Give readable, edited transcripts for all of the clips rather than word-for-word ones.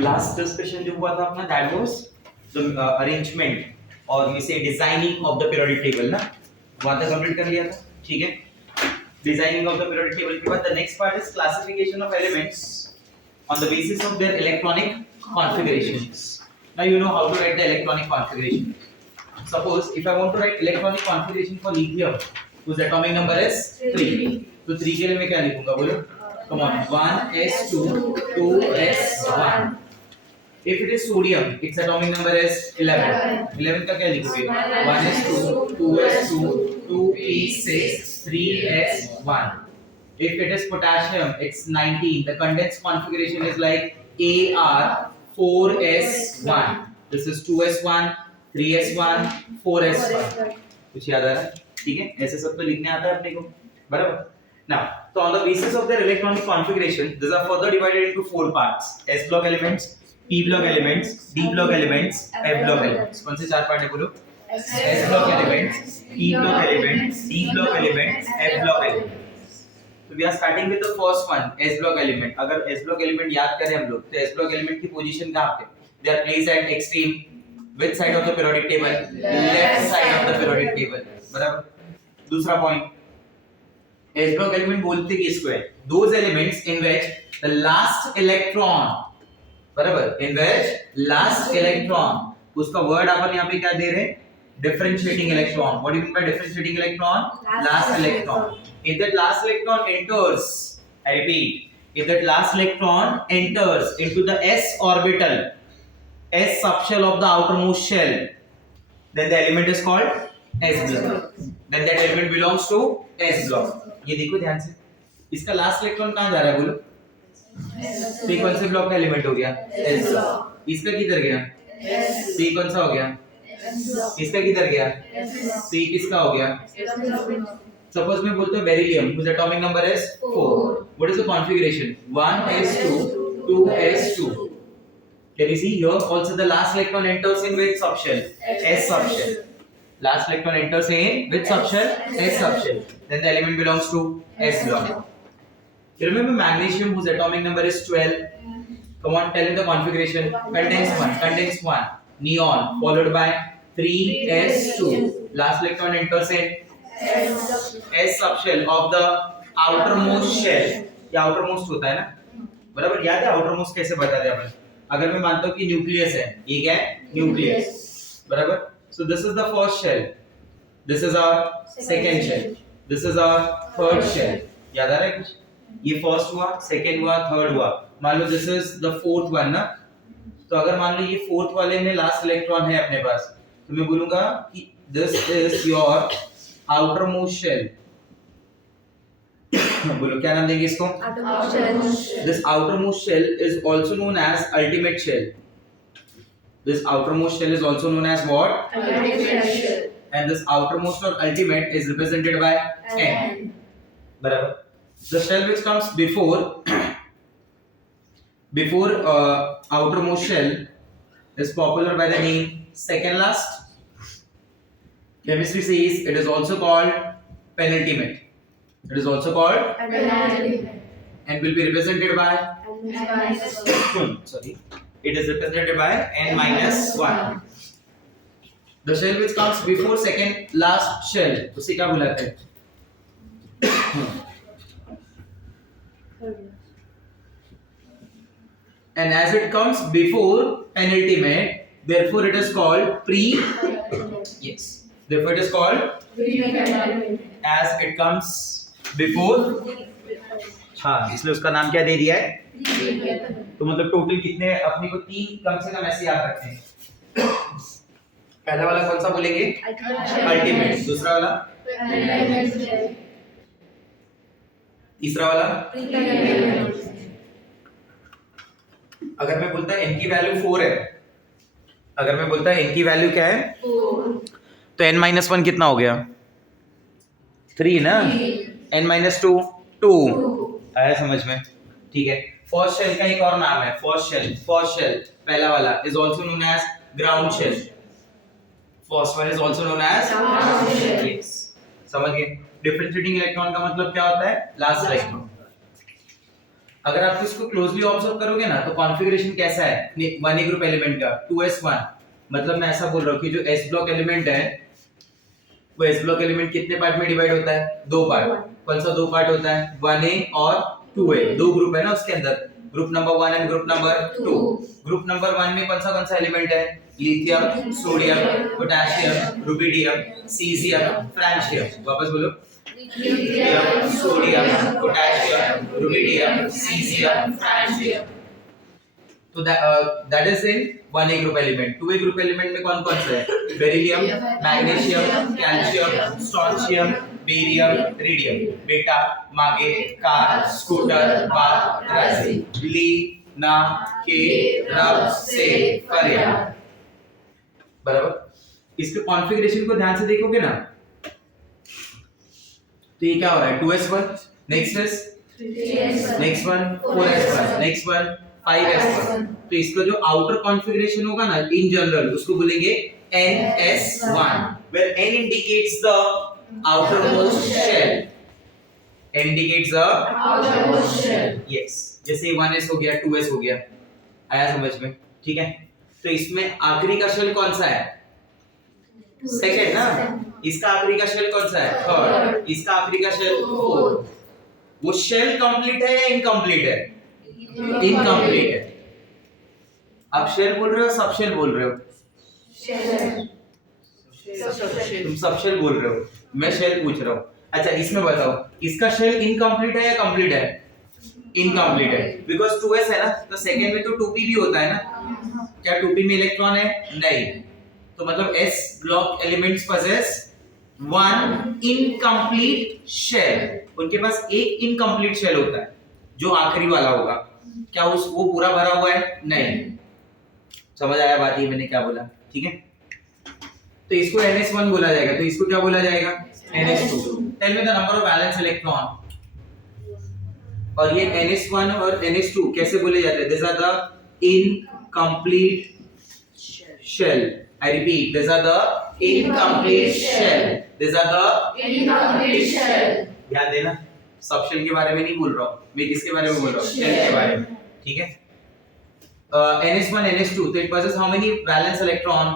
Last discussion जो हुआ था अपना दैट वाज द अरेंजमेंट और वी से designing of the periodic table ना, वहां तक कंप्लीट कर लिया था. ठीक है, designing of the periodic table के बाद the next part is classification of elements on the basis of their electronic configurations. Now you know how to write the electronic configuration. Suppose if I want to write electronic configuration for lithium, whose atomic number is 3. तो 3 के लिए मैं क्या लिखूंगा बोलो? Come on, 1s2 2s1. If it is sodium, its atomic number is 11. 11 का क्या लिखोगे? 1s2 2s2 2p6 3s1. If it is potassium, it's 19. The condensed configuration is like Ar4s1. This is 2s1, 3s1, 4s1. कुछ याद आ रहा है? ठीक है, ऐसे सब तो लिखने आता है अपने को, बराबर. Now, so on the basis of their electronic configuration, these are further divided into 4 parts: s block elements, p block elements, d block elements, f block elements. कौन से 4 पार्ट है बोलो? s block elements, p block elements, d block elements, f block elements. So we are starting with the first one, s block element. अगर s block element याद करें हम लोग, तो s block element की पोजीशन कहाँ पे? They are placed at extreme which side of the periodic table? Left side of the periodic table. बराबर. दूसरा point, s block element बोलते किसको है? Those elements in which the last electron, बराबर, in which last electron, उसका word अपन यहाँ पे क्या दे रहे हैं? Differentiating electron. What do you mean by differentiating electron? Last electron. If that last electron enters, I repeat, if that last electron enters into the s orbital, s subshell of the outermost shell, then the element is called s block. Then that element belongs to s block. ये देखो ध्यान से, इसका last electron कहाँ जा रहा है बोलो? p कौन से ब्लॉक का एलिमेंट हो गया? s block. इसका किधर गया? p कौन सा हो गया? इसका किधर गया? p किसका हो गया? Suppose मैं बोलता हूँ beryllium, whose atomic number is 4. What is the configuration? 1s2 2s2. Can you see here? Also the last electron enters in which subshell? S subshell. Last electron enters in which subshell? S subshell. Then the element belongs to s block. You remember magnesium, whose atomic number is 12? Come on, tell me the configuration. Condense 1. Neon, followed by 3s2. Last electron enters in S subshell of the outermost shell. ये outermost होता है ना, बराबर. याद है outermost कैसे बताते हैं अपन? अगर मैं मानता हूँ कि न्यूक्लियस है, ये क्या है? न्यूक्लियस, बराबर. So this is the first shell, this is our second shell, this is our third shell. याद आ रहा है कुछ? ये फर्स्ट हुआ, सेकंड हुआ, थर्ड हुआ. मान लो this is the fourth one ना, तो अगर मान लो ये फोर्थ वाले में लास्ट इलेक्ट्रॉन है अपने पास, तो मैं बोलूंगा कि this is your outermost shell. बोलो क्या नाम देंगे इसको? This outermost shell is also known as ultimate shell. This outermost shell is also known as what? Ultimate shell. And this outermost or ultimate is represented by N. बराबर. The shell which comes before outermost shell is popular by the name second last. Chemistry says it is also called penultimate. It is also called penultimate and will be represented by sorry. It is represented by n-1. The shell which comes before second last shell, उसे क्या बुलाते हैं? And as it comes before penultimate, therefore it is called yes. Therefore it is called as it comes before. हाँ, इसलिए उसका नाम क्या दे दिया है? तो मतलब टोटल कितने अपने को 3 कम से कम ऐसे याद रखते हैं. पहला वाला कौन सा बोलेंगे? अल्टीमेट. दूसरा वाला? तीसरा वाला? अगर मैं बोलता है n की वैल्यू 4 है, अगर मैं बोलता है n की वैल्यू क्या है? 4. तो n-1 कितना हो गया? 3 ना. n-2 2. आया समझ में? ठीक है. फर्स्ट शेल का एक और नाम है फर्स्ट शेल पहला वाला is also known as ground shell. First one is also known as ground shell. Yes, समझ गए? डिफरेंशिएटिंग इलेक्ट्रॉन का मतलब क्या होता है? Last electron. अगर आप इसको क्लोजली ऑब्जर्व करोगे ना तो कॉन्फ़िगरेशन कैसा है वन ए ग्रुप एलिमेंट का 2s1, मतलब मैं ऐसा बोल रहा हूँ कि जो s ब्लॉक एलिमेंट है वो s ब्लॉक एलिमेंट कितने पार्ट में डिवाइड होता है? दो पार्ट। कौन सा दो पार्ट होता है? 1a और 2a, दो ग्रुप है ना उसके अंदर, group number 1 and group number 2। Group number 1 में कौन सा एलिमेंट है? Lithium, sodium, potassium, rubidium, caesium, francium. वापस बोलो, lithium, sodium, potassium, rubidium, caesium, francium. तो that is in 1a group element. 2a group element में कौन कौन सा है? Beryllium, magnesium, calcium, strontium, barium, radium. बेटा, मागे, कार, स्कूटर, बाप, राजी, ली, ना, के, रब, से, पर्या। बराबर। इसके कॉन्फ़िगरेशन को ध्यान से देखोगे ना तो ये क्या हो रहा है? 2s1, next is 3s1, next one 4s1, next one 5s1। तो इसका जो आउटर कॉन्फ़िगरेशन होगा ना इन जनरल उसको बोलेंगे ns1, where n indicates the outermost shell, n indicates the outermost shell। yes, जैसे 1s हो गया, 2s हो गया, आया समझ में? ठीक है। तो इसमें आखिरी का शेल कौन सा है? सेकंड ना। इसका आखिरी का शेल कौन सा है? थर्ड। इसका आखिरी का शेल फोर्थ। वो शेल कंप्लीट है या इनकम्प्लीट है? इनकम्प्लीट है। आप शेल बोल रहे हो, सब शेल बोल रहे हो? तुम सब शेल बोल रहे हो, मैं शेल पूछ रहा हूँ। अच्छा, इसमें बताओ इसका शेल इनकम्प्लीट है या कंप्लीट है? इनकम्प्लीट है, बिकॉज 2s है ना, तो सेकंड में तो 2p भी होता है ना। क्या 2p में इलेक्ट्रॉन है? नहीं। तो मतलब s block elements possess one incomplete shell. उनके पास एक इनकम्प्लीट शेल होता है जो आखिरी वाला होगा। क्या वो पूरा भरा हुआ है? नहीं। समझ आया बात ये मैंने क्या बोला? ठीक है। तो इसको ns1 बोला जाएगा, तो इसको क्या बोला जाएगा? ns2। Tell me the number of valence electron. और ये ns1 और ns2 कैसे बोले जाते हैं? This are the incomplete shell. I repeat, these are the incomplete shell. These are the incomplete shell. ध्यान देना, सब शेल के बारे में नहीं बोल रहा हूँ मैं, किसके बारे में बोल रहा हूँ? शेल के बारे में। ठीक है। ns1, ns2, तो it possesses how many valence electron?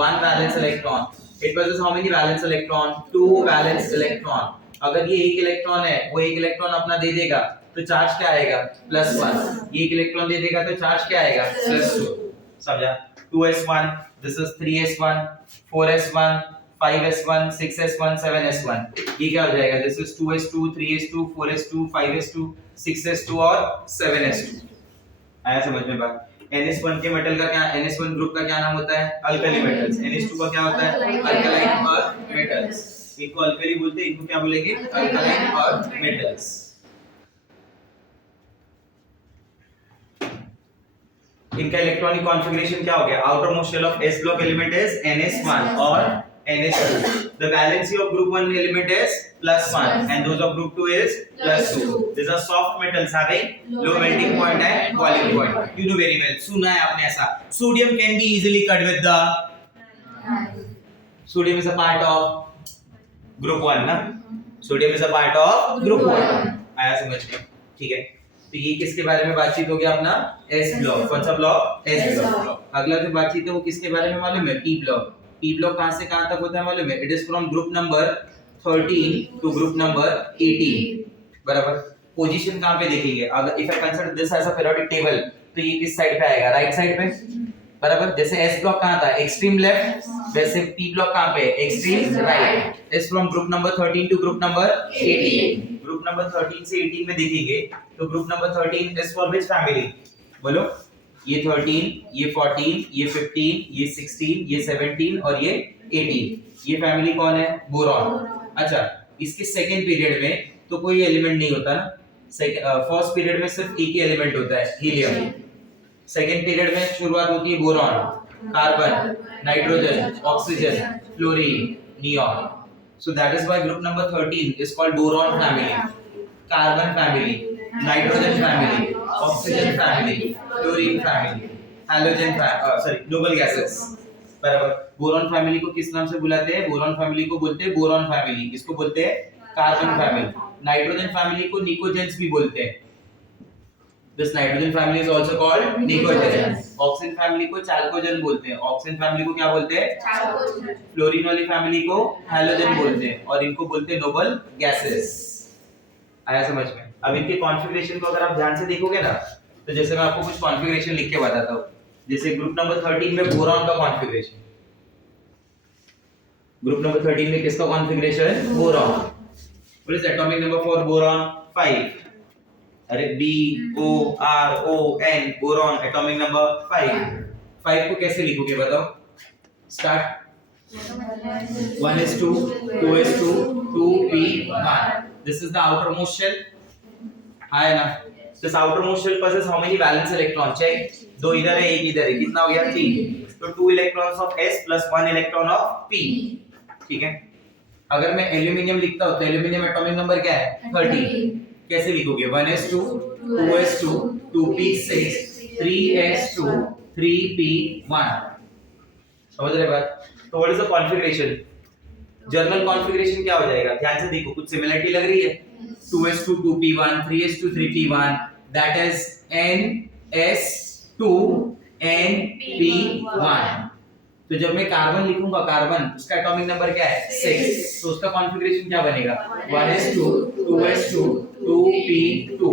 One valence electron. It possesses how many valence electron? Two valence electron. अगर ये एक इलेक्ट्रॉन है, वो एक इलेक्ट्रॉन अपना दे देगा तो चार्ज क्या आएगा? +1। ये एक इलेक्ट्रॉन दे देगा तो चार्ज क्या आएगा? +2। समझा? 2s1, this is 3s1, 4s1, 5s1, 6s1, 7s1। ये क्या हो जाएगा? This is 2s2, 3s2, 4s2, 5s2, 6s2 और 7s2। आया समझ में बात? ns1 के मेटल का क्या, ns1 ग्रुप का क्या नाम होता है? Alkali metals. ns2 का क्या होता है? Alkaline earth metals. इनको अल्कली बोलते हैं, इनको क्या बोलेंगे? Alkaline earth metals. इनका इलेक्ट्रॉनिक कॉन्फ़िगरेशन क्या हो गया? Outer most shell of s block element is ns1 और ns2। The valency of group 1 element is +1 and those of group 2 is +2। These are soft metals having low melting point and boiling point। You know very well, सुना है आपने ऐसा। Sodium can be easily cut with the, sodium is a part of group 1 ना, sodium is a part of group 1। आया समझ में? ठीक है। तो ये किसके बारे में बातचीत हो गया? अपना s ब्लॉक। कौन सा ब्लॉक? s block. अगला जो बातचीत है वो किसके बारे में मालूम है? p block. p ब्लॉक कहां से कहां तक होता है मालूम है? It is from group number 13 to group number 18। बराबर। पोजीशन कहां पे देखेंगे? अगर if I consider this as a periodic table तो ये किस साइड पे आएगा? राइट साइड पे। बराबर। जैसे s ब्लॉक कहां था? Extreme left. वैसे p ब्लॉक कहां पे? Extreme right. Is from group number 13 to group number 18। Group number 13 से 18 में देखेंगे तो group number 13 is for which family? बोलो। ये 13, ये 14, ये 15, ये 16, ये 17 और ये 18। ये फैमिली कौन है? बोरॉन। अच्छा, इसके सेकंड पीरियड में तो कोई एलिमेंट नहीं होता ना। फर्स्ट पीरियड में सिर्फ एक ही एलिमेंट होता है, हीलियम। सेकंड पीरियड में शुरुआत होती है boron, carbon, nitrogen, oxygen, fluorine, neon. So that is why group number 13 is called boron family, carbon family, nitrogen family, oxygen family, fluorine family, halogen noble gases। बराबर। Boron family को किस नाम से बुलाते हैं? बोरॉन फैमिली को बोलते हैं बोरॉन फैमिली। इसको बोलते हैं कार्बन फैमिली। नाइट्रोजन फैमिली को निकोजेंस भी बोलते हैं। This nitrogen family is also called निकोजन। Oxygen family को चाल्कोजन बोलते हैं, ऑक्सीजन फैमिली को क्या बोलते हैं? चाल्कोजन। फ्लोरीन वाली फैमिली को हैलोजन बोलते हैं और इनको बोलते हैं नोबल गैसेस। आया समझ में? अब इनके कॉन्फ़िगरेशन को अगर आप ध्यान से देखोगे ना, तो जैसे मैं आपको कुछ कॉन्फ़िगरेशन लिख के बताता हूं। जैसे ग्रुप नंबर 13 में बोरॉन का कॉन्फ़िगरेशन, ग्रुप नंबर 13 में किसका configuration? Boron. What is atomic number for boron? 5। अरे B O R O N, boron, atomic number 5। 5 को कैसे लिखोगे बताओ? Start. 1s2 2s2 2p1। This is the outermost shell. है ना? This outermost shell possesses how many valence electron? Check. दो इधर है, एक इधर है, कितना हो गया? 3। तो 2 electrons of S plus 1 electron of P। ठीक है? अगर मैं एल्यूमिनियम लिखता हूं तो एल्यूमिनियम एटॉमिक नंबर क्या है? 30। कैसे लिखोगे? 1s2 2s2 2p6 3s2 3p1। समझ रहे बात? तो what is the configuration? Journal configuration क्या हो जाएगा? ध्यान से देखो, कुछ सिमिलरिटी लग रही है। 2s2 2p1 3s2 3p1, that is ns2 np1। तो जब मैं कार्बन लिखूंगा, कार्बन, उसका एटॉमिक नंबर क्या है? 6। तो उसका कॉन्फ़िगरेशन क्या बनेगा? 1s2 2s2 2p2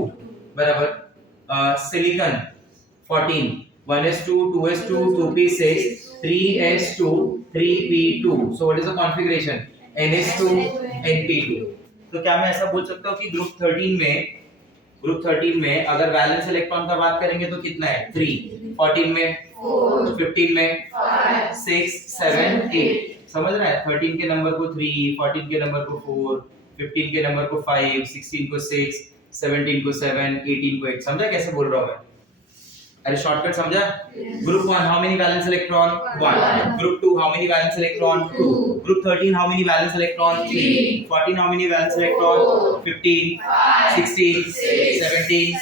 बराबर silicon 14 1s2 2s2 2p6 3s2 3p2। So what is the configuration? ns2 np2। तो क्या मैं ऐसा बोल सकता हूं कि ग्रुप 13 में अगर वैलेंस इलेक्ट्रॉन का बात करेंगे तो कितना है? 3। 14 में 4, 15 में 5, 6 7 8। समझ रहा है? 13 के नंबर को 3, 14 के नंबर को 4, 15 के नंबर को 5, 16 को 6, 17 को 7, 18 को 8। समझा कैसे बोल रहा हूं मैं? अरे शॉर्टकट समझा? Group 1 how many valence electron? 1। Group 2 how many valence electron? 2। Group 13 how many valence electron? 3। 14 how many valence electron? 15 16 17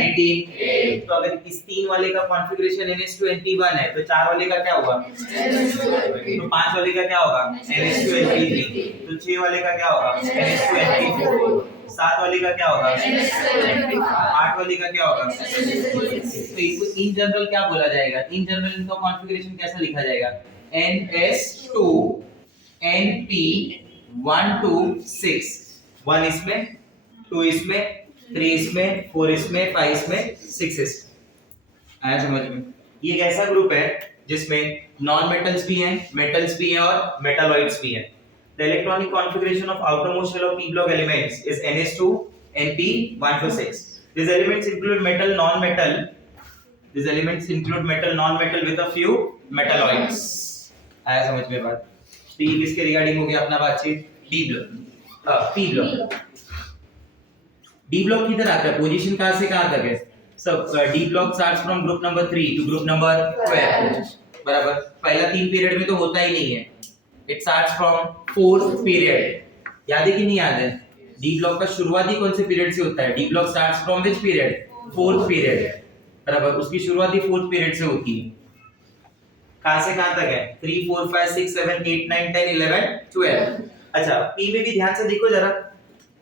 18। तो अगर इस 3 वाले का कॉन्फ़िगरेशन ns2 np1 है तो 4 वाले का क्या होगा? तो 5 वाले का क्या होगा? ns2 np3। तो 6 वाले का क्या होगा? ns2 np4। 7 वाले का क्या होगा? 8 वाले का क्या होगा? तो इनको इन जनरल क्या बोला जाएगा? इन जनरल इनका कॉन्फ़िगरेशन कैसा लिखा जाएगा? ns2 np1 2 6। 1 इसमें, 2 इसमें, 3 इसमें, 4 इसमें, 5 इसमें, 6 इसमें। आया समझ में? ये एक ऐसा ग्रुप है जिसमें नॉन मेटल्स भी हैं, मेटल्स भी हैं और मेटालॉइड्स भी हैं। The electronic configuration of outermost shell of p block elements is ns2 np1 to 6. These elements include metal, non-metal. These elements include metal, non-metal with a few metalloids. आया समझ में बात? P किसके रिगार्डिंग हो गया अपना बातचीत? D block। P block। D block किधर आता है? पोजीशन कहां से कहां तक है? सब D block starts from group number 3 to group number 12। बराबर? पहला 3 पीरियड में तो होता ही नहीं है। It starts from 4th period। याद है कि नहीं याद है? D block का शुरुआती कौन से पीरियड से होता है? D block starts from which period? 4th period। बराबर? उसकी शुरुआती 4th पीरियड से होती है। कहां से कहां तक है? 3 4 5 6 7 8 9 10 11 12। अच्छा, P में भी ध्यान से देखो जरा।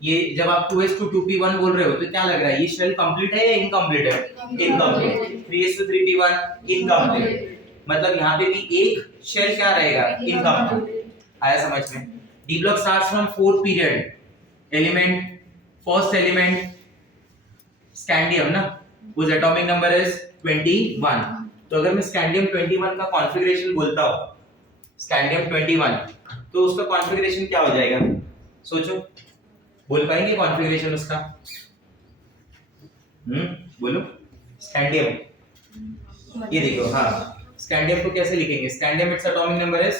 ये जब आप 2s2 2p1 बोल रहे हो तो क्या लग रहा है? ये शेल कंप्लीट है या इनकम्प्लीट है? इनकम्प्लीट। 3s2 3p1 incomplete. मतलब यहाँ पे भी एक शेल क्या रहेगा? इनकम्प्लीट। आया समझ में? D block starts from 4th period। Element, first element scandium ना, whose atomic number is 21। तो अगर मैं स्कैंडियम 21 का कॉन्फ़िगरेशन बोलता हूँ, स्कैंडियम 21, तो उसका कॉन्फ़िगरेशन क्या हो जाएगा? सोचो, बोल पाएंगे कॉन्फ़िगरेशन उसका? बोलो। स्कैंडियम, ये देखो। हाँ, स्कैंडियम को कैसे लिखेंगे? Scandium its atomic number is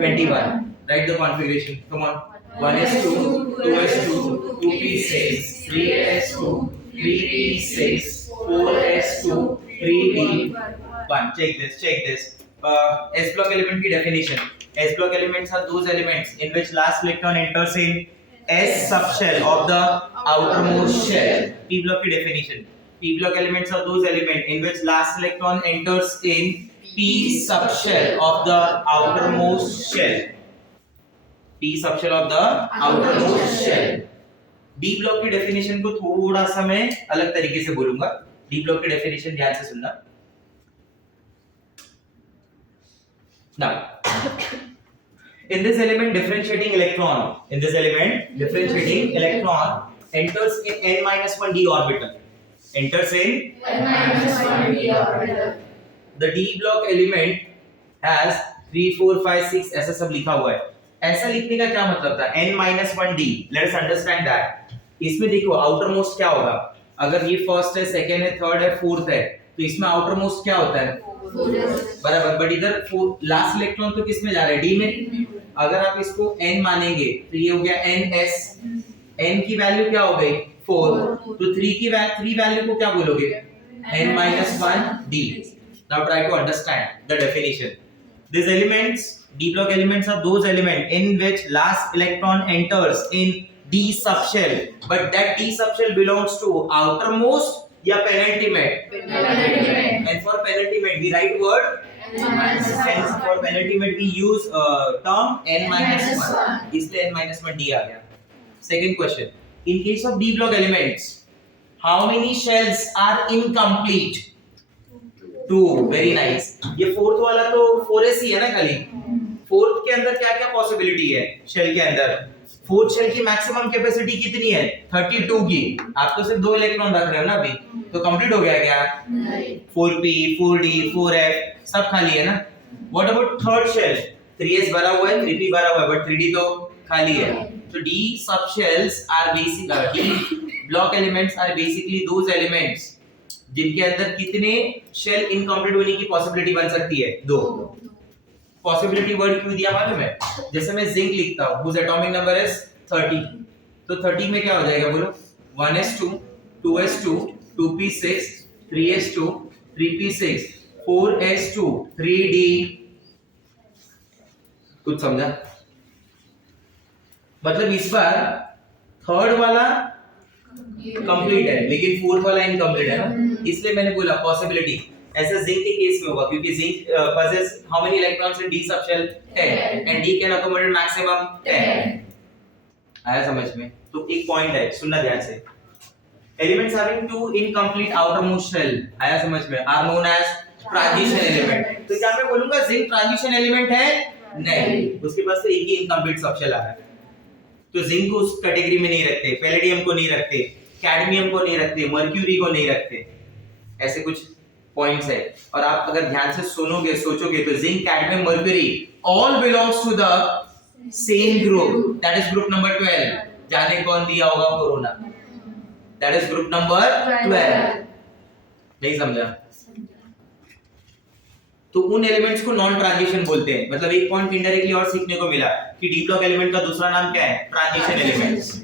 21। Right the configuration. Come on. 1s2 2s2 2p6 3s2 3p6 4s2 3p1। check this s block element की definition। s block elements are those elements in which last electron enters in s subshell of the outermost shell। p block की definition। p block elements are those elements in which last electron enters in p subshell of the outermost shell। p subshell of the outermost shell। d block की definition को थोड़ा सा मैं अलग तरीके से बोलूंगा। डी ब्लॉक की डेफिनेशन ध्यान से सुनना। Now, in this element differentiating electron enters in n-1 d orbital. Enters in n-1 d orbital. The d block element has 3 4 5 6 ऐसा सब लिखा हुआ है। ऐसा लिखने का क्या मतलब था? n-1 d, let's understand that। इसमें देखो आउटर मोस्ट क्या होगा, अगर ये फर्स्ट है, सेकंड है, थर्ड है, फोर्थ है, तो इसमें आउटर मोस्ट क्या होता है? बराबर। बट इधर लास्ट इलेक्ट्रॉन तो किस में जा रहा है? डी में। अगर आप इसको n मानेंगे तो ये हो गया ns, n की वैल्यू क्या हो गई? 4, तो 3 की वैल्यू को क्या बोलोगे? n-1 d। Now try to understand the definition. These elements, d block elements are those elements in which last electron enters in d subshell, but that d subshell belongs to outermost या penultimate. And for penultimate we write word and for penultimate we use term n-1, इसलिए n-1 d आ गया। Second question, in case of d block elements how many shells are incomplete? 2, very nice। ये fourth वाला तो 4s ही है ना खाली। Fourth के अंदर क्या क्या पॉसिबिलिटी है शेल के अंदर? फोर्थ शेल की मैक्सिमम कैपेसिटी कितनी है? 32 की। आप तो सिर्फ 2 इलेक्ट्रॉन रख रहे हो ना अभी, तो कंप्लीट हो गया क्या? नहीं। 4p 4d 4f सब खाली है ना। What about third shell? 3s भरा हुआ है, 3p भरा हुआ है, बट 3d तो खाली है। तो d subshells are d block elements are basically those elements जिनके अंदर कितने शेल इनकम्प्लीट होने की पॉसिबिलिटी बन सकती है? 2। पॉसिबिलिटी वर्ड क्यों दिया मालूम है? जैसे मैं जिंक लिखता हूं, whose atomic number is 30, तो 30 में क्या हो जाएगा बोलो? 1s2 2s2 2p6 3s2 3p6 4s2 3d। कुछ समझा? मतलब इस बार थर्ड वाला कंप्लीट है लेकिन फोर्थ वाला इनकम्प्लीट है ना, इसलिए मैंने बोला पॉसिबिलिटी। ऐसा जिंक के केस में होगा क्योंकि zinc possess how many electrons in d subshell? 10 and d can accommodate maximum 10। आया समझ में? तो एक पॉइंट है, सुनना ध्यान से। Elements having 2 incomplete outermost shell, आया समझ में, are known as transition element। तो क्या मैं बोलूंगा जिंक ट्रांजिशन एलिमेंट है? नहीं, उसके पास तो एक ही इनकम्प्लीट सबशेल आ रहा है। तो जिंक को उस कैटेगरी में नहीं रखते, पैलेडियम को नहीं रखते, कैडमियम को नहीं रखते, मर्क्यूरी को नहीं रखते। ऐसे कुछ पॉइंट्स है और आप अगर ध्यान से सुनोगे सोचोगे तो zinc cadmium mercury all belongs to the same group, that is group number 12। जाने कौन दिया होगा corona? That is group number 12। नहीं समझा? तो उन एलिमेंट्स को नॉन ट्रांजिशन बोलते हैं। मतलब एक पॉइंट इनडायरेक्टली और सीखने को मिला कि डी ब्लॉक एलिमेंट का दूसरा नाम क्या है? Transition elements.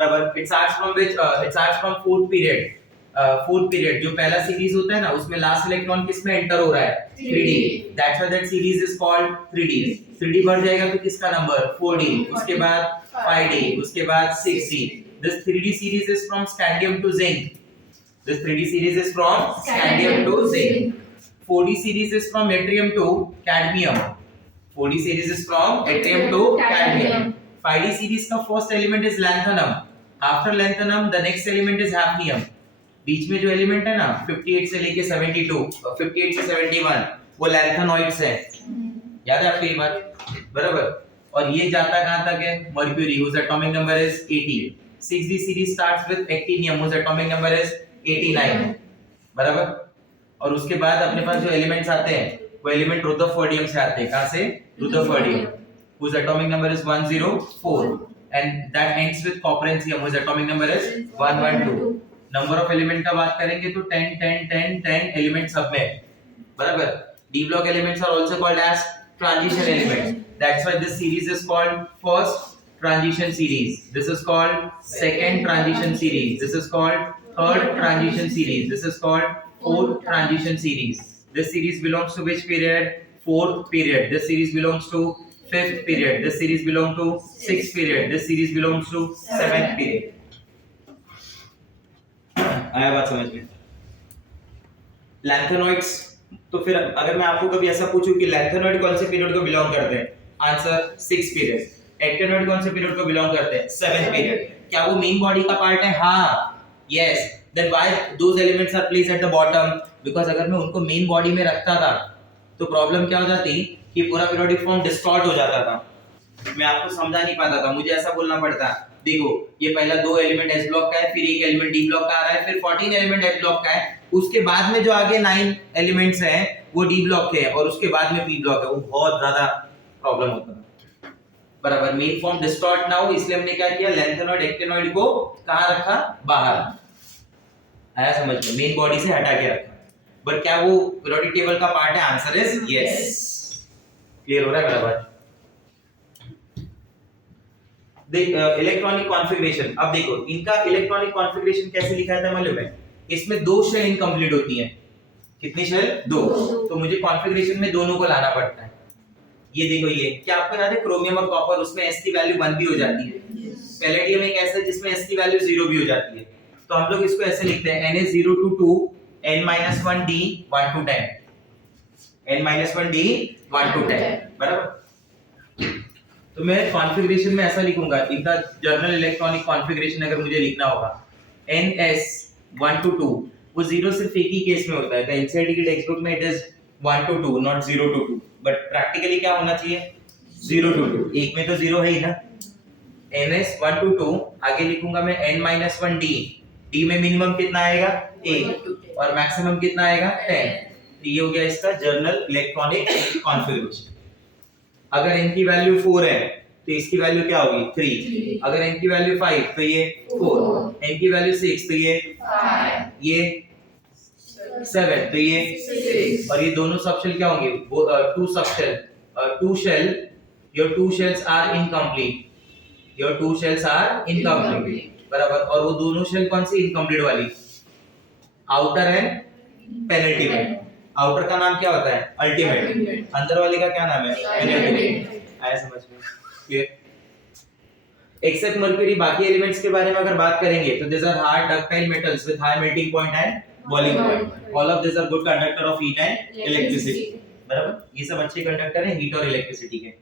बराबर। It starts from fourth period. Fourth period जो पहला सीरीज होता है ना, उसमें लास्ट इलेक्ट्रॉन किसमें एंटर हो रहा है? 3d। That's why that series is called 3d। 3d बढ़ जाएगा तो किसका नंबर? 4d, उसके बाद 5d, उसके बाद 6d। This 3d series is from scandium to zinc. This 3d series is from scandium to zinc. 4d series is from yttrium to cadmium. 4d series is from yttrium to cadmium. 5d series का first element is lanthanum. After lanthanum the next element is hafnium. बीच में जो element है ना 58 से लेके 72, 58 से 71 वो lanthanoids है। याद है आपको ये बात? बराबर। और ये जाता कहां तक है? Mercury, whose atomic number is 80। 6d series starts with actinium, whose atomic number is 89। बराबर। और उसके बाद अपने पास जो एलिमेंट्स आते हैं वो एलिमेंट रुदरफोर्डियम से आते हैं। कहां से? रुदरफोर्डियम, whose atomic number is 104 and that ends with copernicium, whose atomic number is 112। Number of element का बात करेंगे तो 10 10 10 10 एलिमेंट सब में। बराबर। D block elements are also called as transition elements. That's why this series is called first transition series, this is called second transition series, this is called third transition series, this is called fourth transition series. This series belongs to which period? Fourth period. This series belongs to fifth period. This series belongs to sixth period. This series belongs to seventh period. आया बात समझ में? Lanthanoids, तो फिर अगर मैं आपको कभी ऐसा पूछूं कि लैंथेनॉइड कौन से पीरियड को बिलोंग करते हैं? Answer 6th period. एक्टिनॉइड कौन से पीरियड को बिलोंग करते हैं? 7th period. क्या वो मेन बॉडी का पार्ट है? हाँ, yes. then why those elements are placed at the bottom? Because अगर मैं उनको मेन बॉडी में रखता था तो प्रॉब्लम क्या हो जाती कि पूरा पीरियोडिक फॉर्म डिस्टॉर्ट हो जाता था, मैं आपको समझा नहीं पाता था, मुझे ऐसा बोलना पड़ता देखो ये पहला 2 एलिमेंट एस ब्लॉक का है, फिर एक एलिमेंट डी ब्लॉक का आ रहा है, फिर 14 एलिमेंट एफ ब्लॉक का है, उसके बाद में जो आगे 9 एलिमेंट्स हैं वो डी ब्लॉक के हैं और उसके बाद में पी ब्लॉक है, वो बहुत ज्यादा प्रॉब्लम होता है। बराबर, मेन फॉर्म डिस्टॉर्ट ना हो इसलिए हमने क्या किया, लैंथेनॉइड एक्टिनॉइड को कहां रखा, बाहर। आया समझ में, मेन बॉडी से हटा के रखा। बट क्या वो पीरियोडिक टेबल का पार्ट है? Answer is yes. क्लियर हो रहा है बराबर? इलेक्ट्रॉनिक कॉन्फ़िगरेशन, अब देखो इनका इलेक्ट्रॉनिक कॉन्फ़िगरेशन कैसे लिखा था मालूम है? इसमें 2 शेल इनकम्प्लीट होती हैं। कितनी शेल? 2। तो मुझे कॉन्फ़िगरेशन में दोनों को लाना पड़ता है। ये देखो, ये क्या आपको याद है क्रोमियम और कॉपर, उसमें s की वैल्यू 1 भी हो जाती है। पैलेडियम एक ऐसा है जिसमें s की वैल्यू 0 भी हो जाती है। तो हम लोग इसको ऐसे लिखते हैं Na0 to 2 n-1d 1 to 10, n-1d 1 to 10, बराबर। तो मैं कॉन्फ़िगरेशन में ऐसा लिखूंगा, इनका जर्नल इलेक्ट्रॉनिक कॉन्फ़िगरेशन अगर मुझे लिखना होगा ns 1 to 2, वो 0 सिर्फ एक ही केस में होता है। तो एनसीईआरटी की टेक्स्ट बुक में it is 1 to 2 not 0 to 2, but practically क्या होना चाहिए? 0 to 2। एक में तो 0 है ही ना। ns 1 to 2 आगे लिखूंगा मैं n-1d, d में मिनिमम कितना आएगा 1 और मैक्सिमम कितना आएगा 10। तो ये हो गया इसका जर्नल इलेक्ट्रॉनिक कॉन्फ़िगरेशन। अगर n की वैल्यू 4 है तो इसकी वैल्यू क्या होगी 3, अगर n की वैल्यू 5 तो ये 4, n की वैल्यू 6 तो ये 7 तो ये 6, और ये दोनों सबशेल क्या होंगे? 2 subshell, 2 shell, your 2 shells are incomplete, your 2 shells are incomplete, बराबर। और वो दोनों शेल कौन सी इनकम्प्लीट वाली? Outer and penultimate. आउटर का नाम क्या होता है? अल्टीमेट। अंदर वाले का क्या नाम है? पेनल्टीमेट। आया समझ में? क्लियर? एक्सेप्ट मर्क्यूरी, बाकी एलिमेंट्स के बारे में अगर बात करेंगे तो these are hard ductile metals with high melting point and boiling point. All of these are good conductor of heat and electricity. बराबर, ये सब अच्छे कंडक्टर हैं हीट और इलेक्ट्रिसिटी के।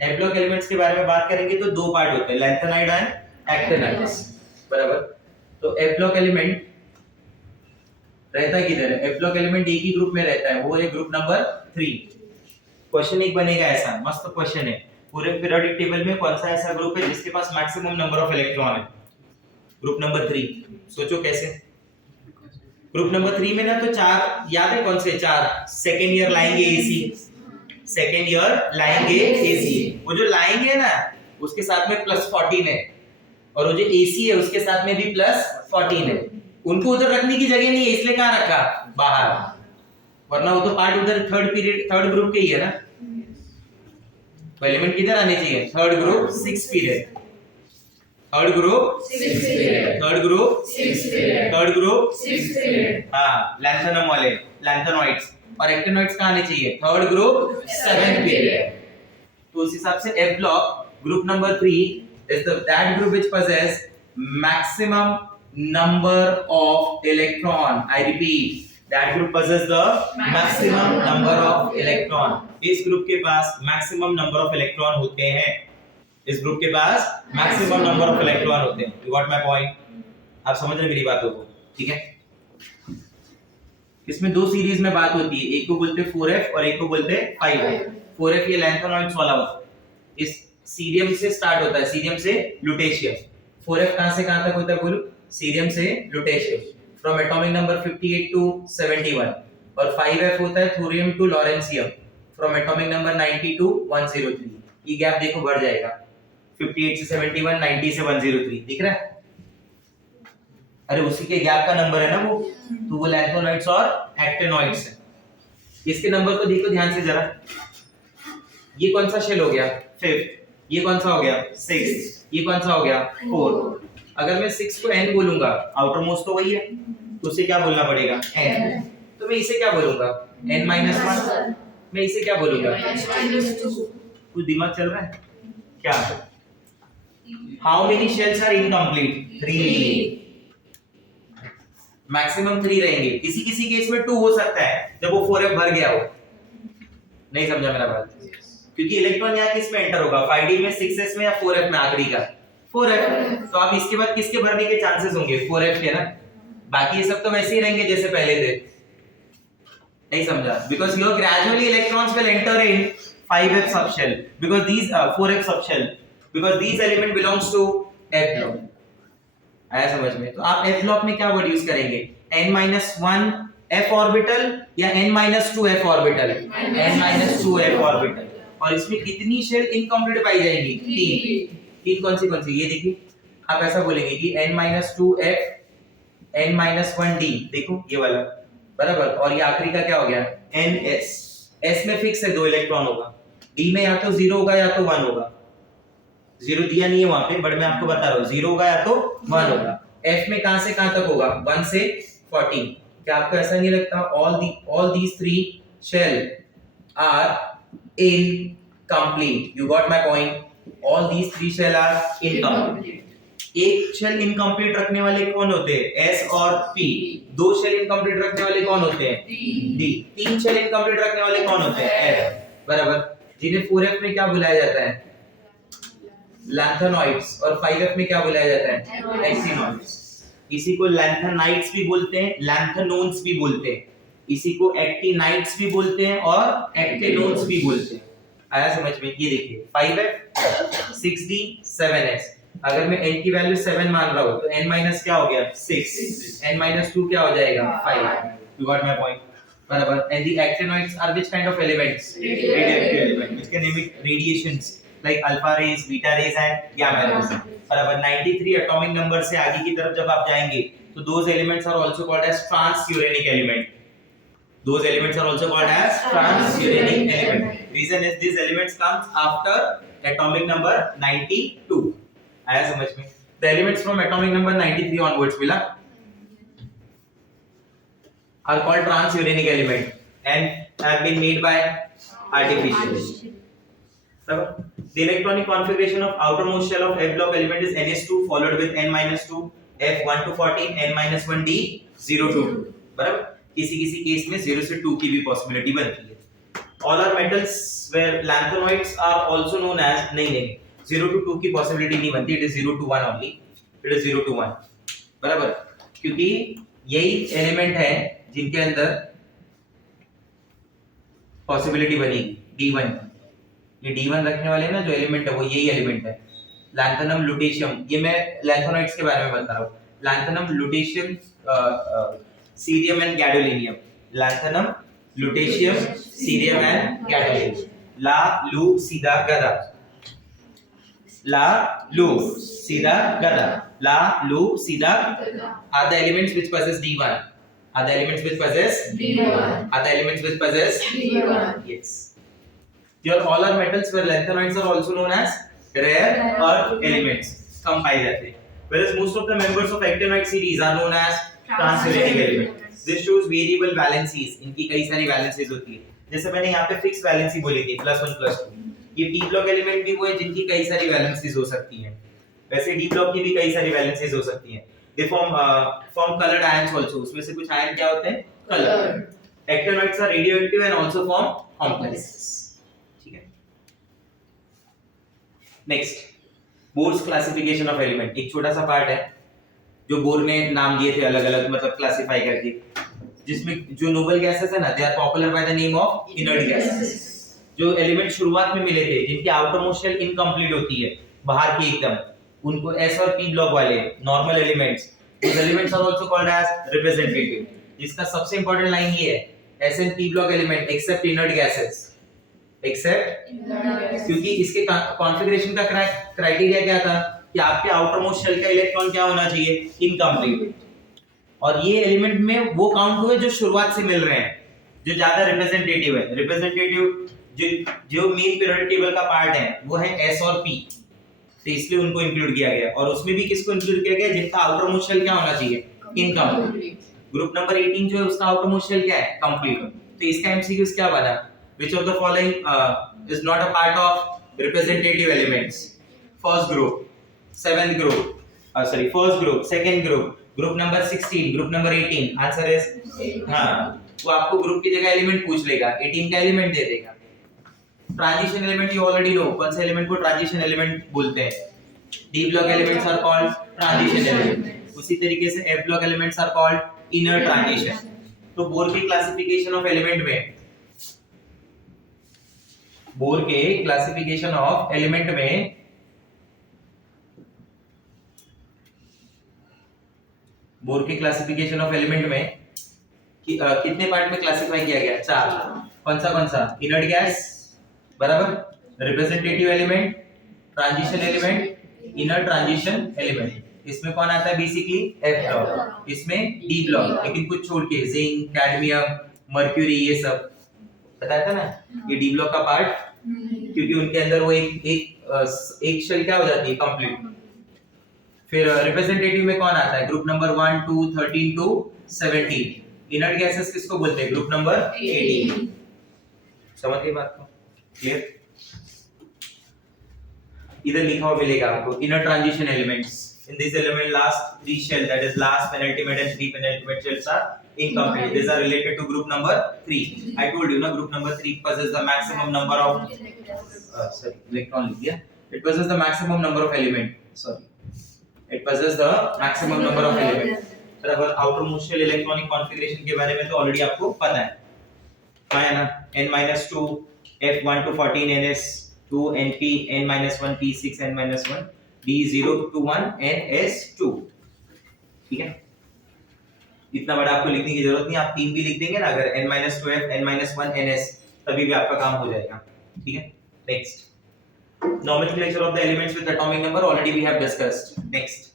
एफ ब्लॉक एलिमेंट्स के बारे में बात करेंगे तो 2 पार्ट होते हैं, लैंथेनाइड एंड एक्टिनाइड्स, बराबर। तो एफ ब्लॉक एलिमेंट रहता किधर है? एफ ब्लॉक एलिमेंट एक ही ग्रुप में रहता है, वो है ग्रुप नंबर 3। क्वेश्चन एक बनेगा ऐसा, मस्त क्वेश्चन है, पूरे पीरियोडिक टेबल में कौन सा ऐसा ग्रुप है जिसके पास मैक्सिमम नंबर ऑफ इलेक्ट्रॉन है? Group number 3। सोचो कैसे? ग्रुप नंबर 3 में ना तो 4 याद है, कौन से 4? सेकेंड ईयर लाएंगे एसी, सेकेंड ईयर लाएंगे एसी, वो जो लाएंगे ना उसके साथ में +14 है, और वो जो एसी है उसके साथ में भी +14 है। उनको उधर रखने की जगह नहीं है इसलिए कहां रखा? बाहर, वरना वो तो पार्ट उधर थर्ड ग्रुप के ही है ना। तो एलिमेंट किधर आने चाहिए? Third group 6 period, third group 6 period, third group 6 period, third group 6 period. हां, लैंथेनम वाले लैंथेनॉइड्स, और एक्टिनॉइड्स कहां आने चाहिए? Third group 7 period. तो उस हिसाब से F block group number 3 is that group which possess maximum number of electron. I repeat, that group possess the maximum number of electron. इस ग्रुप के पास मैक्सिमम नंबर ऑफ इलेक्ट्रॉन होते हैं, इस group के पास मैक्सिमम नंबर ऑफ इलेक्ट्रॉन होते हैं। You got my point? आप समझ रहे मेरी बातों को? ठीक है। इसमें 2 सीरीज में बात होती है, एक को बोलते हैं 4f और एक को बोलते हैं 5f। 4f ये लैंथेनॉइड्स वाला होता है, इस सीरियम से स्टार्ट होता है, सीरियम से लुटेशियम। 4f कहां से कहां तक होता है बोलो? सीरियम से lutetium, from atomic number 58 to 71, और 5f होता है thorium to lawrencium, from atomic number 90 to 103। ये गैप देखो बढ़ जाएगा, 58 से 71, 90 से 103, दिख रहा है? अरे उसी के गैप का नंबर है ना वो, तो वो लैंथेनॉइड्स और एक्टिनॉइड्स है। इसके नंबर को देखो ध्यान से जरा, ये कौन सा शेल हो गया? 5th। ये कौन सा हो गया? 6th। ये कौन सा हो गया? 4th। अगर मैं 6 को n बोलूंगा, आउटर मोस्ट तो वही है, तो उसे क्या बोलना पड़ेगा? n। तो मैं इसे क्या बोलूंगा? n-1। मैं इसे क्या बोलूंगा? कुछ दिमाग चल रहा है क्या? How many shells are incomplete? 3। Maximum 3 रहेंगे, किसी किसी केस में 2 हो सकता है जब वो 4f भर गया हो। नहीं समझा मेरा बात? क्योंकि इलेक्ट्रॉन यहाँ किस में एंटर होगा? 5d में, 6s में, या 4f में? आखिरी का 4f। तो अब इसके बाद किसके भरने के चांसेस होंगे? 4f के ना। बाकी ये सब तो वैसे ही रहेंगे जैसे पहले थे। नहीं समझा? Because here gradually electrons will enter in 5f subshell because these 4f subshell because these element belongs to f block। आया समझ में? तो आप f block में क्या वर्ड यूज करेंगे? n-1 f ऑर्बिटल या n-2 f orbital? n-2 f orbital. और इसमें कितनी शेल इनकम्प्लीट पाई जाएंगी? तीन कौन सी? ये देखिए, आप ऐसा बोलेंगे कि n-2 f n-1 d, देखो ये वाला बराबर, और ये आखिरी का क्या हो गया? ns। s में फिक्स है 2 इलेक्ट्रॉन होगा, d में या तो 0 होगा या तो 1 होगा। 0 दिया नहीं है वहां पे, बट मैं आपको बता रहा हूँ 0 होगा या तो 1 होगा। f में कहां से कहां तक होगा? 1 से 14। क्या आपको ऐसा नहीं लगता all these three shell are incomplete? You got my point? All these three shell are incomplete। एक शेल इनकम्प्लीट रखने वाले कौन होते हैं? S और P। दो शेल इनकम्प्लीट रखने वाले कौन होते हैं? D। तीन शेल इनकम्प्लीट रखने वाले कौन होते हैं? F। बराबर। जिन्हें 4f में क्या बुलाया जाता है? लैंथेनॉइड्स। और 5f में क्या बुलाया जाता है? एक्टिनॉइड्स। इसी को लैंथेनाइड्स भी बोलते हैं, लैंथेनोन्स भी बोलते हैं। इसी को एक्टिनाइड्स भी बोलते हैं और एक्टिनोन्स भी बोलते हैं। आया समझ में? ये देखिए 5f 6d 7s। अगर मैं n की वैल्यू 7 मान रहा हूं तो n- क्या हो गया? 6। n-2 क्या हो जाएगा? 5। You got my point? बराबर। And the actinoids are which kind of elements? Radioactive elements which can emit radiations like alpha rays, beta rays and gamma rays। बराबर। 93 एटॉमिक नंबर से आगे की तरफ जब आप जाएंगे तो those elements are also called as transuranic element। Those elements are also called as transuranic element। Reason is these elements comes after atomic number 92। आया समझ में? The elements from atomic number 93 onwards मिला are called transuranic element and have been made by artificially। The electronic configuration of outermost shell of f block element is ns2 followed with n-2 f1 to 14 n-1 d 0 to 2। बराबर। किसी case में 0 से 2 की भी possibility बनती है। All are metals where lanthanoids are also known as नहीं 0 to 2 की पॉसिबिलिटी नहीं बनती, it is 0 to 1 only. It is 0 to 1। बराबर। क्योंकि यही एलिमेंट है जिनके अंदर पॉसिबिलिटी बनेगी D1। ये D1 रखने वाले ना जो एलिमेंट है वो यही एलिमेंट है। लैंथेनम लुटेशियम, ये मैं लैंथेनॉइड्स के बारे में बता रहा हूँ। Lanthanum lutetium cerium and gadolinium. Lanthanum lutetium cerium and gadolinium. ला लू सीधा गदा, ला लू सीधा गदा, ला लू सीधा are the elements which possess D1। Are the elements which possess D1। Are the elements which possess D1। Yes। Your all are metals where lanthanoids are also known as rare earth elements। कम पाए जाते हैं। Whereas most of the members of actinoid series are known as transuranic elements। This shows variable valencies। इनकी कई सारी valencies होती है। जैसे मैंने यहाँ पे fixed valency बोली थी +1 +2। ये p ब्लॉक एलिमेंट भी वो है जिनकी कई सारी वैलेंसीज हो सकती हैं। वैसे d ब्लॉक की भी कई सारी वैलेंसीज हो सकती हैं। They form coloured ions also. उसमें से कुछ आयन क्या होते हैं? Coloured. Actinoids are radioactive and also form complexes. ठीक है। Next, Bohr's classification of element. एक छोटा सा पार्ट है जो बोर ने नाम दिए थे अलग-अलग, मतलब क्लासिफाई करके, जिसमें जो नोबल गैसेस है ना, they are popular by the name of inert gases. जो एलिमेंट शुरुआत में मिले थे जिनकी आउटर मोस्ट शेल इनकम्प्लीट होती है बाहर की एकदम, उनको S और P ब्लॉक वाले normal elements, these elements are also called as representative। जिसका सबसे इंपॉर्टेंट लाइन ये है, S and P block element except inert gases, except, क्योंकि इसके कॉन्फ़िगरेशन का क्राइटेरिया क्या था कि आपके आउटर मोस्ट शेल का इलेक्ट्रॉन क्या होना चाहिए? इनकम्प्लीट। और ये एलिमेंट में वो काउंट हुए जो शुरुआत से मिल रहे हैं, जो ज्यादा रिप्रेजेंटेटिव है। रिप्रेजेंटेटिव जो मेन पीरियोडिक टेबल का पार्ट है वो है S और P, तो इसलिए उनको इंक्लूड किया गया। और उसमें भी किसको इंक्लूड किया गया? जिनका आउटर मोस्ट शेल क्या होना चाहिए? इनकम्प्लीट। ग्रुप नंबर 18 जो है उसका आउटर मोस्ट शेल क्या है? कंप्लीट। तो इसका एमसीक्यूज क्या बना? Which of the following is not a part of representative elements? First group, seventh group, first group, second group, group number 16, group number 18। Answer is हां, वो आपको ग्रुप की जगह एलिमेंट पूछ लेगा, 18 का एलिमेंट दे देगा। Transition element you already know, कौन से एलिमेंट को ट्रांजिशन एलिमेंट बोलते हैं? D block elements are called transition element. उसी तरीके से f block elements are called inner transition. तो बोर की क्लासिफिकेशन ऑफ एलिमेंट में बोर के क्लासिफिकेशन ऑफ एलिमेंट में बोर के क्लासिफिकेशन ऑफ एलिमेंट में कितने पार्ट में क्लासिफाई किया गया? 4. कौन सा? इनर्ट गैस, बराबर, representative element, transition element, inner transition element. इसमें कौन आता है बेसिकली? F block. इसमें डी ब्लॉक, लेकिन कुछ छोड़ के जिंक, कैडमियम, मर्क्यूरी, ये सब बताया था ना. ये डी ब्लॉक का पार्ट, क्योंकि उनके अंदर वो एक शेल क्या हो जाती है? कंप्लीट. फिर रिप्रेजेंटेटिव में कौन आता है? Group number 1 2 13 to 17. Inert gases किसको बोलते हैं? Group number 18. समझ गए बात को? क्लियर? इधर लिखा हुआ मिलेगा आपको inner transition elements. In this element, last 3 shell, that is last penultimate and 3 penultimate shells are incomplete. These are related to group number 3. I told you, na, group number 3 possesses the maximum number of electron लिख दिया. It possesses the maximum number of element. It possesses the maximum number of element. बराबर. outermost shell electronic configuration के बारे में तो already आपको पता है. क्या है ना? n-2 f1 to 14 ns2 np n-1 p6 n-1 d0 to 1 ns2. ठीक है, इतना बड़ा आपको लिखने की जरूरत नहीं. आप 3 भी लिख देंगे ना, अगर n-2 f n-1 ns, तभी भी आपका काम हो जाएगा. ठीक है. Next, nomenclature of the elements with atomic number already we have discussed. Next,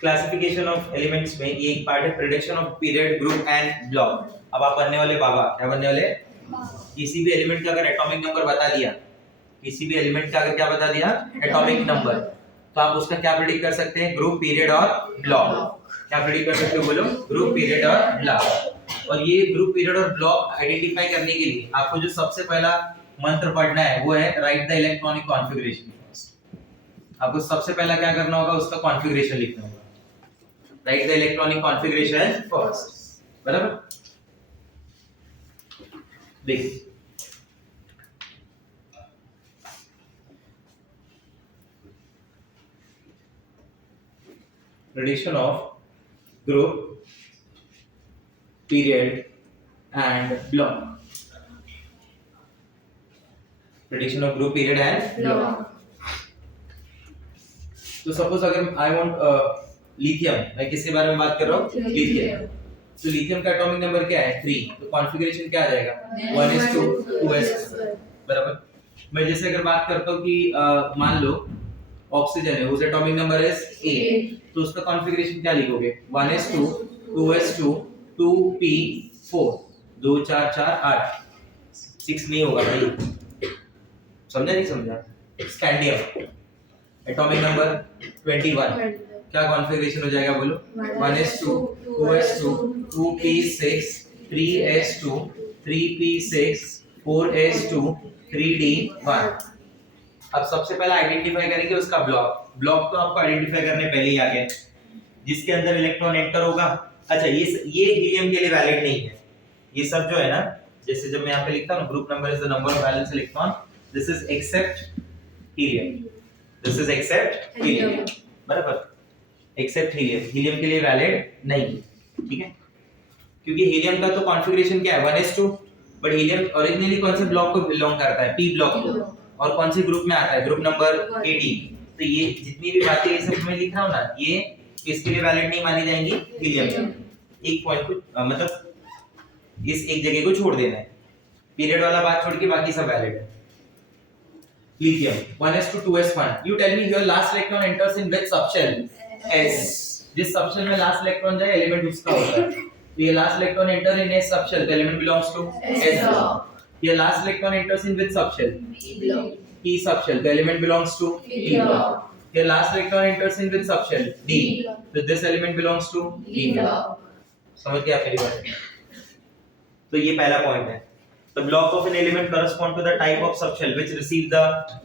classification of elements में ये एक पार्ट है, prediction of period, group and block. अब आप बनने वाले बाबा, क्या बनने वाले? किसी भी एलिमेंट का अगर एटॉमिक नंबर बता दिया, किसी भी एलिमेंट का अगर क्या बता दिया? एटॉमिक नंबर, तो आप उसका क्या प्रेडिक्ट कर सकते हैं? ग्रुप, पीरियड और ब्लॉक. क्या प्रेडिक्ट कर सकते हो? बोलो. ग्रुप, पीरियड और ब्लॉक. और ये ग्रुप, पीरियड और ब्लॉक आइडेंटिफाई करने के लिए आपको जो सबसे पहला मंत्र पढ़ना है वो है right the electronic configuration first. आपको सबसे पहला क्या करना होगा? उसका कॉन्फ़िगरेशन लिखना होगा. Right the electronic configuration first. बराबर. देखिए, prediction of group, period and block. Prediction of group, period and block. तो सपोज अगर आई वांट लिथियम, मैं किसके बारे में बात कर रहा हूँ? लिथियम. तो लिथियम का एटॉमिक नंबर क्या है? 3. तो कॉन्फ़िगरेशन क्या आ जाएगा? 1s2 2s2. बराबर. मैं जैसे अगर बात करता हूँ कि मान लो ऑक्सीजन है, उसका एटॉमिक नंबर है 8, तो उसका कॉन्फ़िगरेशन क्या लिखोगे? 1s2 2s2 2p4 2 4 4 8. 6 नहीं होगा भाई. समझा नहीं समझा? स्कैंडियम एटॉमिक नंबर 21, क्या कॉन्फ़िगरेशन हो जाएगा? बोलो. 1s2 2s2 2p6 3s2 3p6 4s2 3d1. अब सबसे पहले आइडेंटिफाई करेंगे उसका ब्लॉक. ब्लॉक तो आपको आइडेंटिफाई करने पहले ही आ गया, जिसके अंदर इलेक्ट्रॉन एंटर होगा. अच्छा, ये हीलियम के लिए वैलिड नहीं है. ये सब जो है ना, जैसे जब मैं यहाँ पे लिखता हूँ group number is the number of valence electron, this is except helium, this is except helium. बराबर. एक्सेप्ट हीलियम, हीलियम के लिए वैलिड नहीं है. ठीक है, क्योंकि हीलियम का तो कॉन्फ़िगरेशन क्या है? 1s2. बट हीलियम ओरिजिनली कौन से ब्लॉक को बिलोंग करता है? p ब्लॉक को. और कौन से ग्रुप में आता है? Group number 18. तो ये जितनी भी बातें ये सब मैं लिख रहा हूँ ना, ये किसके लिए वैलिड नहीं मानी जाएंगी? हीलियम. एक पॉइंट को मतलब इस एक जगह को छोड़ देना है. पीरियड वाला बात छोड़ के बाकी सब वैलिड है. Lithium 1s2 2s1. You tell me your last electron enters in which subshell? S. जिस सबशेल में लास्ट इलेक्ट्रॉन जाए एलिमेंट उसका होता है. तो ये last electron enter in S subshell, the element belongs to S block. ये last electron enters in which subshell? P subshell, the element belongs to P block. ये last electron enters in which subshell? D. So this element belongs to D block. समझ गए आप मेरी बात? तो ये पहला पॉइंट है. The block of an element correspond to the type of subshell which receive the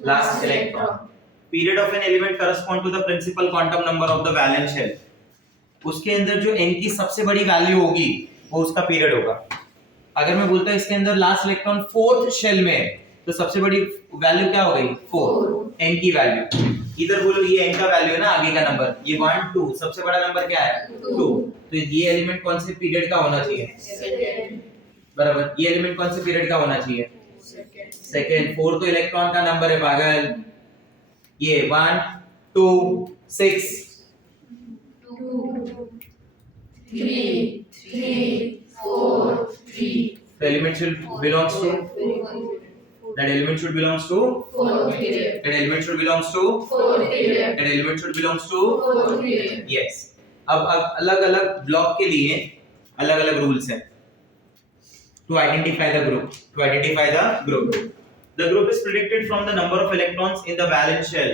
last electron. Period of an element correspond to the principal quantum number of the valence shell. उसके अंदर जो n की सबसे बड़ी value होगी वो उसका period होगा. अगर मैं बोलता हूँ इसके अंदर लास्ट इलेक्ट्रॉन फोर्थ शेल में है, तो सबसे बड़ी वैल्यू क्या हो गई 4 n की वैल्यू। इधर बोलो ये n का वैल्यू है ना, आगे का नंबर ये 1 2, सबसे बड़ा नंबर क्या है 2, तो ये एलिमेंट कौन से पीरियड का होना चाहिए, बराबर, ये एलिमेंट कौन से पीरियड का होना चाहिए, सेकंड। 4 तो इलेक्ट्रॉन का नंबर है पागल, ये 1 2 6 the element should belongs to that element should belongs to that element should belongs to that element should belongs to yes। अब अलग अलग ब्लॉक के लिए अलग अलग रूल्स हैं to identify the group the group is predicted from the number of electrons in the valence shell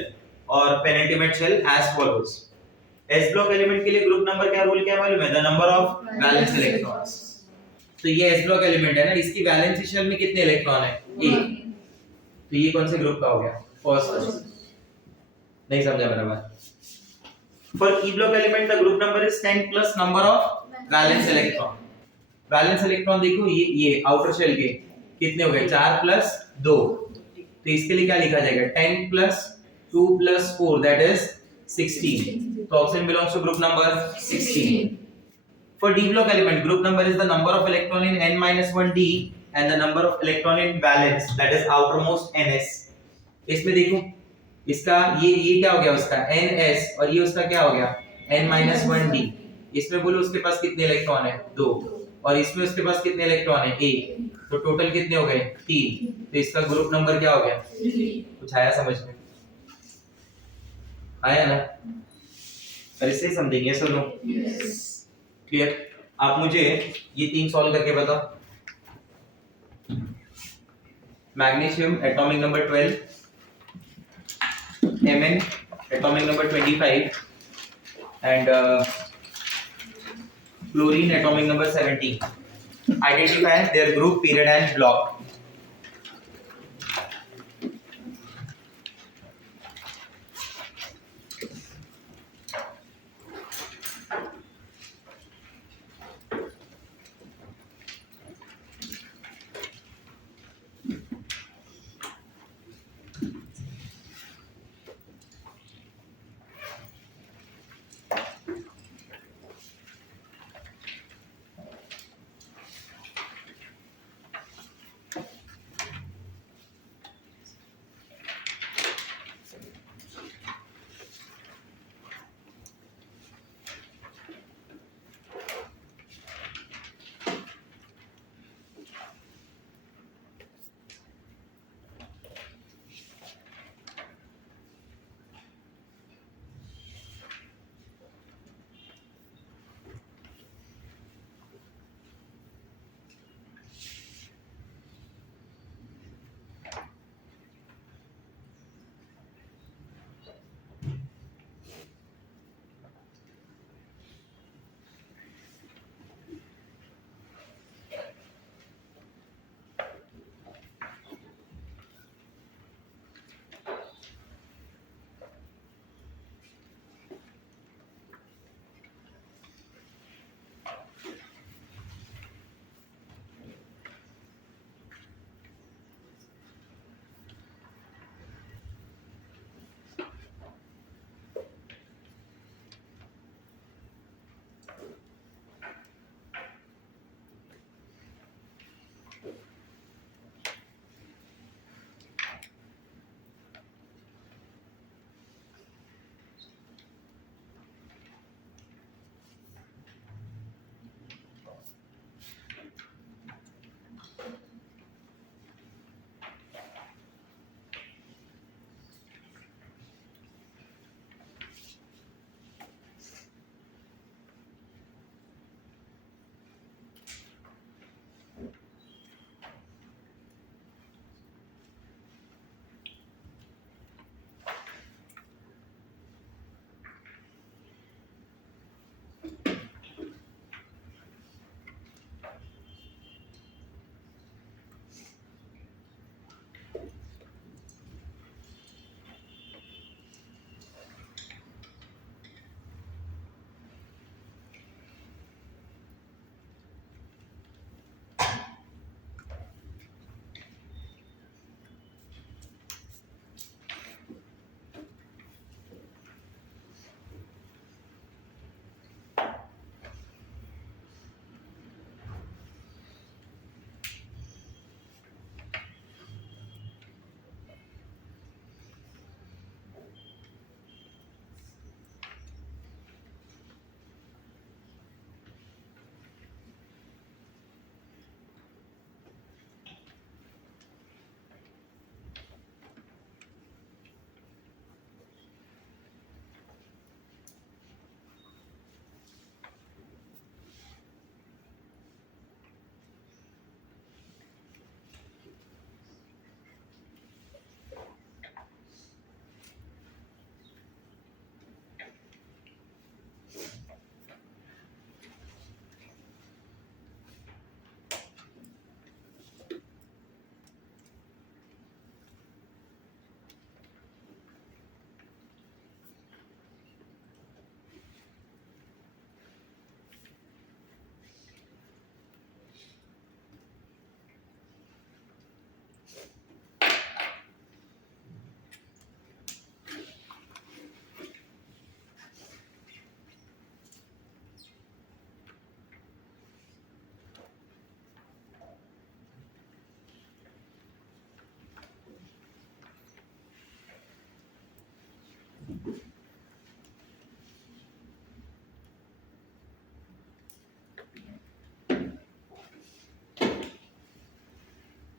or penultimate shell as follows। s block element के लिए ग्रुप नंबर क्या रूल क्या है मालूम है, the number of valence electrons। तो ये s block element है ना, इसकी वैलेंसी शेल में कितने इलेक्ट्रॉन है, एक, तो ये कौन से ग्रुप का हो गया, फर्स्ट। नहीं समझा बराबर। For e block element the group number is 10 plus number of valence electron. Valence electron देखो ये आउटर शेल के कितने हो गए, 4 प्लस 2, तो इसके लिए क्या लिखा जाएगा 10 प्लस 2 प्लस 4 दैट इज 16, तो option belongs to group number 16। For d block element, group number is the number of electron in n-1d and the number of electron in valence, that is outermost ns। इसमें देखो इसका ये क्या हो गया उसका ns और ये उसका क्या हो गया n-1d। इसमें बोलो उसके पास कितने इलेक्ट्रॉन है 2 और इसमें उसके पास कितने इलेक्ट्रॉन है 1, तो टोटल कितने हो गए 3, तो इसका ग्रुप नंबर क्या हो गया 3। कुछ आया समझ में, आया ना, और इससे समझेंगे सुनो क्लियर। आप मुझे ये 3 सॉल्व करके बताओ। Magnesium atomic number 12, Mn atomic number 25 and fluorine atomic number 17। Identify there group period and block.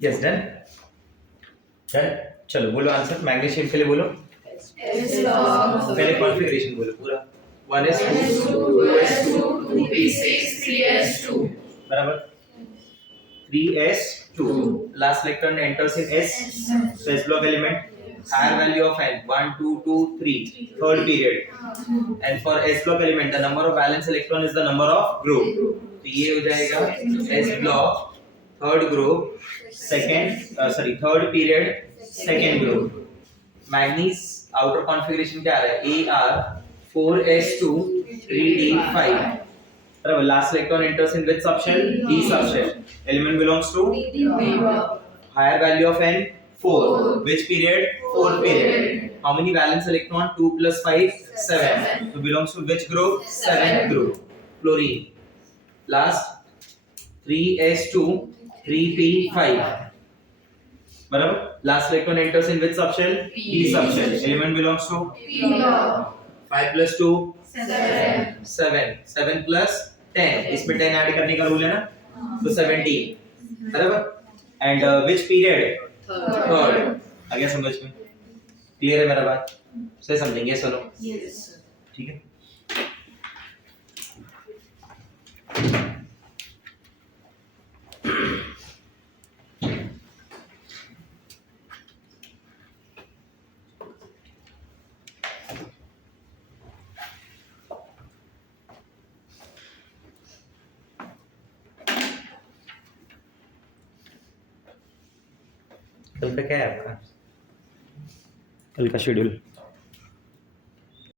Yes done done. चलो बोलो आंसर मैग्नीशियम के लिए बोलो। पहले कॉन्फ़िगरेशन बोलो पूरा 1s2 2s2 2p6 3s2 बराबर 3s2 last electron enters in s, so s block element higher value of n 1 2 2 3 third period, and for s block element the number of valence electron is the number of group, तो ये हो जाएगा s block third group second third period second group। Manganese outer configuration क्या आ रहा है AR 4s2 3d5 बराबर last electron enters in which subshell d subshell, element belongs to higher value of n 4, which period 4 period, how many valence electron 2 plus 5 7, so belongs to which group 7th group fluorine, last 3s2 3p5 बराबर last electron enters in which subshell d subshell, element belongs to 5 plus 2 7 plus 10, इसमें 10 add करने का rule है ना, तो 17 बराबर। And which period third. आ गया समझ में? क्लियर है मेरा बात? से समझेंगे सुनो ठीक है। कल का क्या है आपका? कल का शेड्यूल